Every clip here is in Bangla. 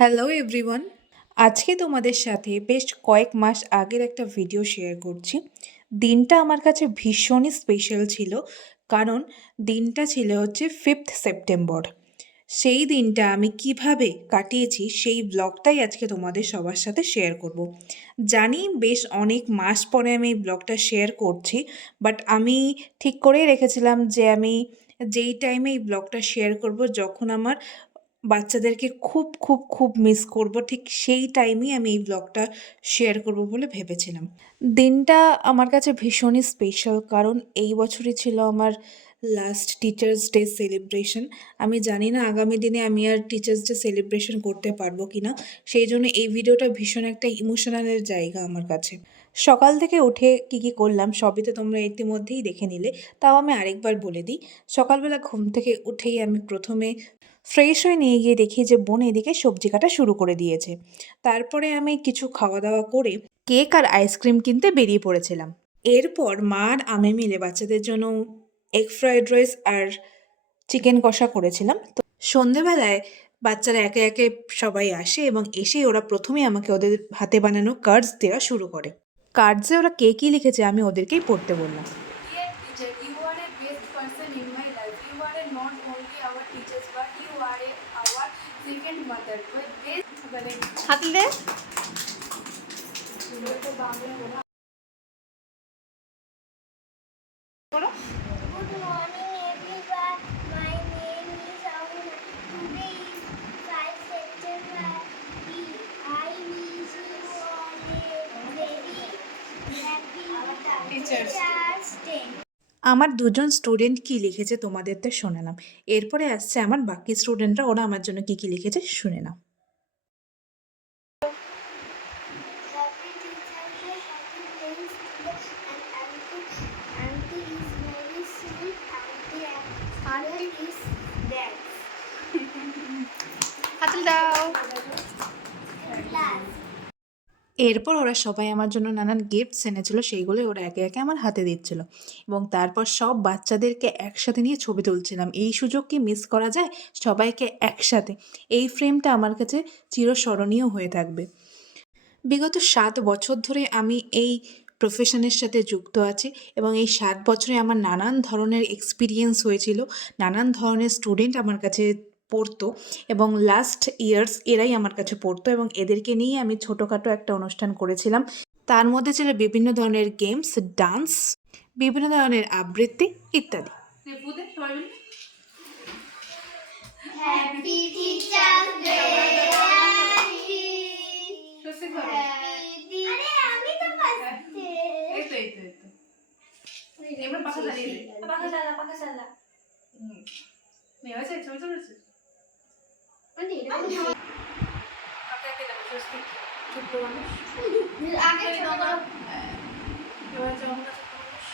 হ্যালো এভরিওয়ান, আজকে তোমাদের সাথে বেশ কয়েক মাস আগের একটা ভিডিও শেয়ার করছি। দিনটা আমার কাছে ভীষণই স্পেশাল ছিল, কারণ দিনটা ছিল হচ্ছে 5th সেপ্টেম্বর। সেই দিনটা আমি কিভাবে কাটিয়েছি সেই ব্লগটাই আজকে তোমাদের সবার সাথে শেয়ার করব। জানি বেশ অনেক মাস পরে আমি এই ব্লগটা শেয়ার করছি, বাট আমি ঠিক করেই রেখেছিলাম যে আমি যেই টাইমে এই ব্লগটা শেয়ার করব, যখন আমার বাচ্চাদেরকে খুব খুব খুব মিস করব, ঠিক সেই টাইমেই আমি এই ব্লগটা শেয়ার করব বলে ভেবেছিলাম। দিনটা আমার কাছে ভীষণই স্পেশাল, কারণ এই বছরই ছিল আমার লাস্ট টিচার্স ডে সেলিব্রেশন। আমি জানি না আগামী দিনে আমি আর টিচার্স ডে সেলিব্রেশন করতে পারবো কি না, সেই জন্য এই ভিডিওটা ভীষণ একটা ইমোশনালের জায়গা আমার কাছে। সকাল থেকে উঠে কী করলাম সবই তো তোমরা ইতিমধ্যেই দেখে নিলে, তাও আমি আরেকবার বলে দিই। সকালবেলা ঘুম থেকে উঠেই আমি প্রথমে ফ্রেশ হয়ে নিয়ে গিয়ে দেখি যে বোন এদিকে সবজি কাটা শুরু করে দিয়েছে। তারপরে আমি কিছু খাওয়া দাওয়া করে কেক আর আইসক্রিম কিনতে বেরিয়ে পড়েছিলাম। এরপর মা আর আমি মিলে বাচ্চাদের জন্য এগ ফ্রাইড রাইস আর চিকেন কষা করেছিলাম। তো সন্ধেবেলায় বাচ্চারা একে একে সবাই আসে এবং এসেই ওরা প্রথমেই আমাকে ওদের হাতে বানানো কার্ডস দেওয়া শুরু করে। কার্ডসে ওরা কে কী লিখেছে আমি ওদেরকেই পড়তে বললাম। Dear teacher, you are a best person in my life. You are not only our teachers, but you are our second mother. With best হাতলে দে। করো। Good morning everyone. My name is Auna. Today is 5 September. I wish you all a very happy Teachers Day. আমার দুজন স্টুডেন্ট কী লিখেছে তোমাদের তো শোনালাম। এরপরে আসছে আমার বাকি স্টুডেন্টরা, ওরা আমার জন্য কী লিখেছে শুনে নাও। Happy Teacher Day, happy Friends Day, and Auntie is very sweet. Auntie is dead. হাতলে দাও। Class. এরপর ওরা সবাই আমার জন্য নানান গিফটস এনেছিল, সেইগুলো ওরা একে একে আমার হাতে দিচ্ছিল এবং তারপর সব বাচ্চাদেরকে একসাথে নিয়ে ছবি তুলছিলাম। এই সুযোগ কি মিস করা যায়? সবাইকে একসাথে, এই ফ্রেমটা আমার কাছে চিরস্মরণীয় হয়ে থাকবে। বিগত 7 বছর ধরে আমি এই প্রফেশনের সাথে যুক্ত আছি এবং এই 7 বছরে আমার নানান ধরনের এক্সপিরিয়েন্স হয়েছিল, নানান ধরনের স্টুডেন্ট আমার কাছে পড়তো এবং লাস্ট ইয়ার্স এরাই আমার কাছে পড়তো এবং এদেরকে নিয়ে আমি ছোটোখাটো একটা অনুষ্ঠান করেছিলাম। তার মধ্যে ছিল বিভিন্ন ধরনের গেমস, ডান্স, বিভিন্ন ধরনের আবৃত্তি ইত্যাদি। Happy Teacher's Day. আরে আমি তো ফার্স্টে। এবার পাখা চালিয়ে দে। পাখা চালা। নে হয়েছে ছবি তুলেছে। কাকে দেবো স্বস্তি। ছোট্ট মানুষ। আগে ছোট করো। এবার যখন ছোট্ট মানুষ।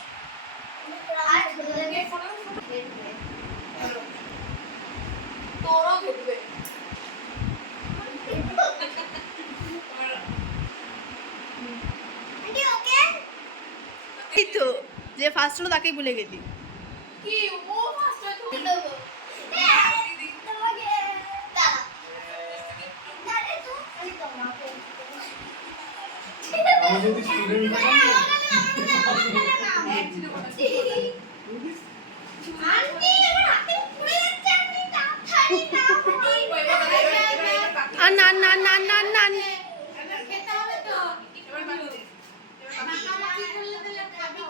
আর ছোট লাগে তোরও ঘুরবে। আন্টি ওকে এই তো যে ফার্স্ট হলো তাকেই ভুলে গেলি। কি ও ফার্স্ট হলো দেবো তোমাকে দাঁড়া দাঁড়া তো আমি তোমাকে আমি যদি স্টুডেন্ট আন্টি আমার হাতে পুড়ে যাচ্ছে আমি তাড়াতাড়ি আর না না না না না খেতে হবে তো এবার দিও দে মাখামাখি করলে দিলে খাবি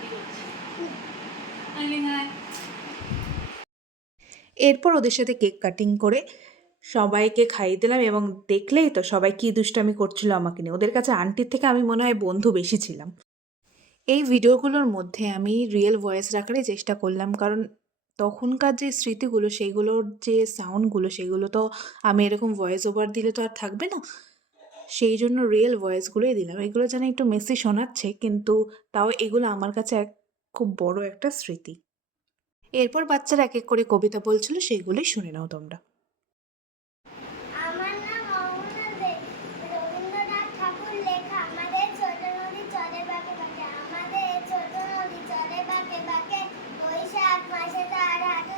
কি এরপর ওদের সাথে কেক কাটিং করে সবাইকে খাইয়ে দিলাম এবং দেখলেই তো সবাই কী দুষ্টামি করছিল আমাকে নিয়ে। ওদের কাছে আন্টির থেকে আমি মনে হয় বন্ধু বেশি ছিলাম। এই ভিডিওগুলোর মধ্যে আমি রিয়েল ভয়েস রাখারই চেষ্টা করলাম, কারণ তখনকার যে স্মৃতিগুলো, সেইগুলোর যে সাউন্ডগুলো, সেগুলো তো আমি এরকম ভয়েস ওভার দিলে তো আর থাকবে না, সেই জন্য রিয়েল ভয়েসগুলোই দিলাম। এগুলো যেন একটু মেসি শোনাচ্ছে, কিন্তু তাও এগুলো আমার কাছে খুব বড় একটা স্মৃতি। এরপর বাচ্চারা এক এক করে কবিতা বলছিল, সেইগুলোই শুনে নাও তোমরা। আমার নাম অহনা দে। রবীন্দ্রনাথ ঠাকুর লেখা আমাদের ছোট নদী চলে বাঁকে বাঁকে, আমাদের ছোট নদী চলে বাঁকে বাঁকে, বৈশাখ মাসে তার হাট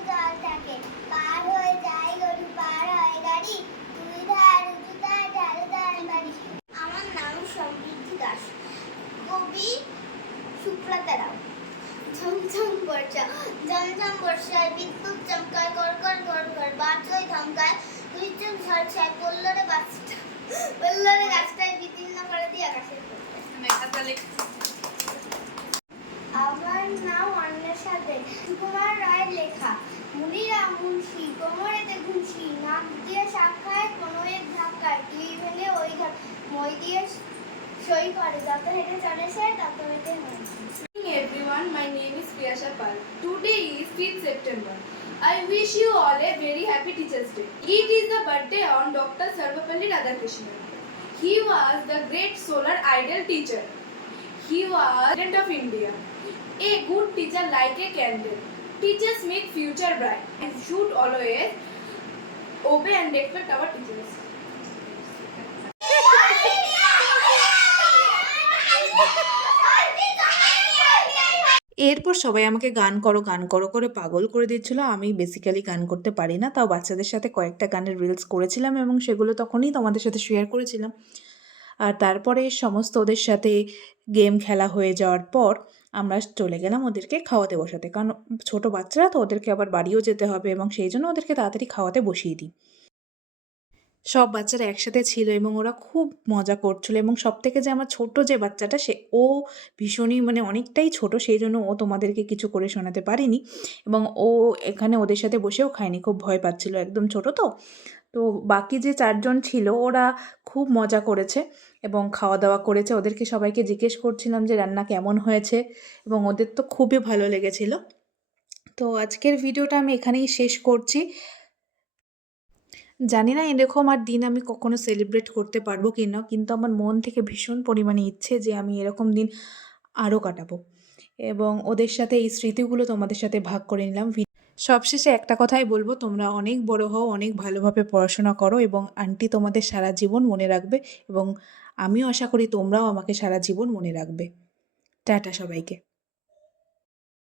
বর্ষায় বিদ্যুৎ চমকায় কড়কড় ঘড়ঘড় বাজয় ধমকায় দুইজন ঝড়ছায় পড়ল রে গাছটায় বিদীর্ণ করে দিয়ে আকাশের পথে। আমার নাম অন্বেষা দে, সুকুমার রায়ের লেখা। মুনিরা মুন্সি কোমরেতে ঘুষি, নাক দিয়ে শাখায় কোনো এক ধাক্কায় টিভি ভেঙে ওই ঘর মই দিয়ে সই করে, যত হেঁটে চলে সে তত হেঁটে হয়। Good evening everyone, my name is Priyasha Pal. Today is 5th September. I wish you all a very happy Teachers' Day. It is the birthday on Dr. Sarvapalli Radhakrishnan. He was the great solar idol teacher. He was President of India. A good teacher like a candle. Teachers make future bright. And should always obey and respect our teachers. এরপর সবাই আমাকে গান করো করে পাগল করে দিচ্ছিল। আমি বেসিক্যালি গান করতে পারি না, তাও বাচ্চাদের সাথে কয়েকটা গানের রিলস করেছিলাম এবং সেগুলো তখনই তোমাদের সাথে শেয়ার করেছিলাম। আর তারপরে সমস্ত ওদের সাথে গেম খেলা হয়ে যাওয়ার পর আমরা চলে গেলাম ওদেরকে খাওয়াতে বসাতে, কারণ ছোটো বাচ্চারা তো, ওদেরকে আবার বাড়িও যেতে হবে এবং সেই জন্য ওদেরকে তাড়াতাড়ি খাওয়াতে বসিয়ে দিই। সব বাচ্চারা একসাথে ছিল এবং ওরা খুব মজা করছিল এবং সবথেকে যে আমার ছোট্ট যে বাচ্চাটা, ও ভীষণই মানে অনেকটাই ছোট, সেই জন্য ও তোমাদেরকে কিছু করে শোনাতে পারেনি এবং ও এখানে ওদের সাথে বসেও খায়নি, খুব ভয় পাচ্ছিল, একদম ছোট তো। তো বাকি যে 4 জন ছিল ওরা খুব মজা করেছে এবং খাওয়া দাওয়া করেছে। ওদেরকে সবাইকে জিজ্ঞেস করছিলাম যে রান্না কেমন হয়েছে এবং ওদের তো খুবই ভালো লেগেছিল। তো আজকের ভিডিওটা আমি এখানেই শেষ করছি। জানি না এরকম আর দিন আমি কখনো সেলিব্রেট করতে পারবো কি না, কিন্তু আমার মন থেকে ভীষণ পরিমাণে ইচ্ছে যে আমি এরকম দিন আরও কাটাবো এবং ওদের সাথে এই স্মৃতিগুলো তোমাদের সাথে ভাগ করে নিলাম। সবশেষে একটা কথাই বলবো, তোমরা অনেক বড় হও, অনেক ভালোভাবে পড়াশোনা করো এবং আন্টি তোমাদের সারা জীবন মনে রাখবে এবং আমিও আশা করি তোমরাও আমাকে সারা জীবন মনে রাখবে। টাটা সবাইকে।